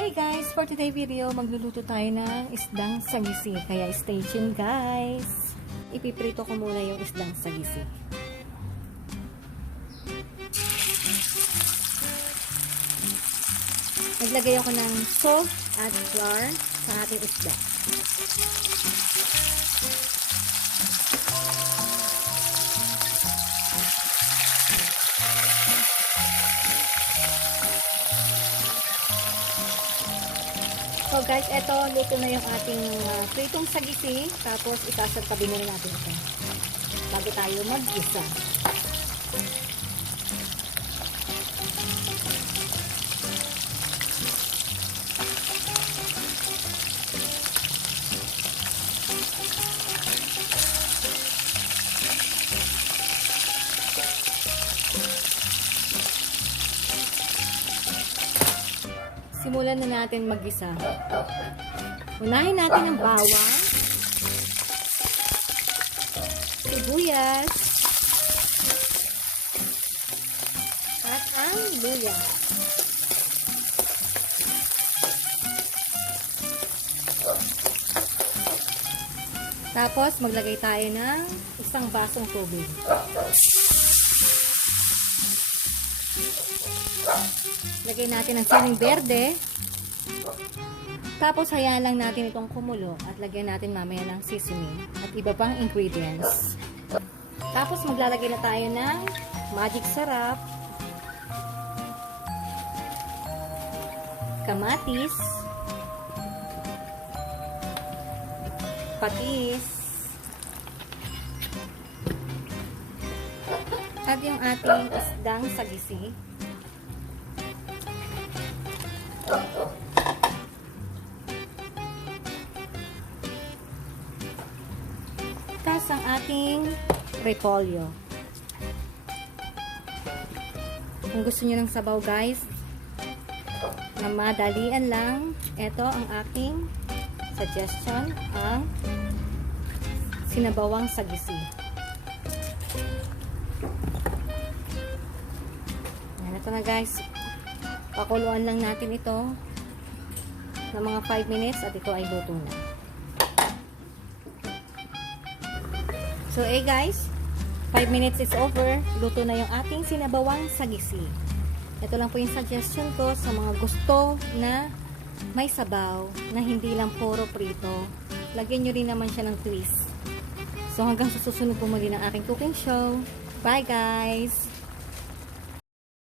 Hey guys, for today video, magluluto tayo ng isdang sagisi. Kaya stay tuned guys. Ipiprito ko muna yung isdang sagisi. Naglagay ako ng salt at flour sa ating isda. Guys, eto luto na yung ating uh, pritong sagisi. Tapos isasag tabi muna natin ito. Bago tayo mag-isa. Simulan na natin mag-isa. Unahin natin ang bawang, sibuyas, at ang luya. Tapos, maglagay tayo ng isang basong tubig. Lagay natin ang siling berde. Tapos, hayaan lang natin itong kumulo at lagyan natin mamaya ng seasoning at iba pang ingredients. Tapos, maglalagay na tayo ng magic sarap, kamatis, patis, at yung ating isdang sagisi. Ang ating repolyo. Kung gusto nyo ng sabaw guys, na madalian lang, ito ang aking suggestion, ang sinabawang sagisi. Yan, ito na guys. Pakuluan lang natin ito ng mga 5 minutes at ito ay luto na. So, eh guys, 5 minutes is over. Luto na yung ating sinabawang sagisi. Ito lang po yung suggestion ko sa mga gusto na may sabaw na hindi lang puro prito. Lagyan nyo rin naman siya ng twist. So, hanggang sa susunod po muli ng aking cooking show. Bye guys!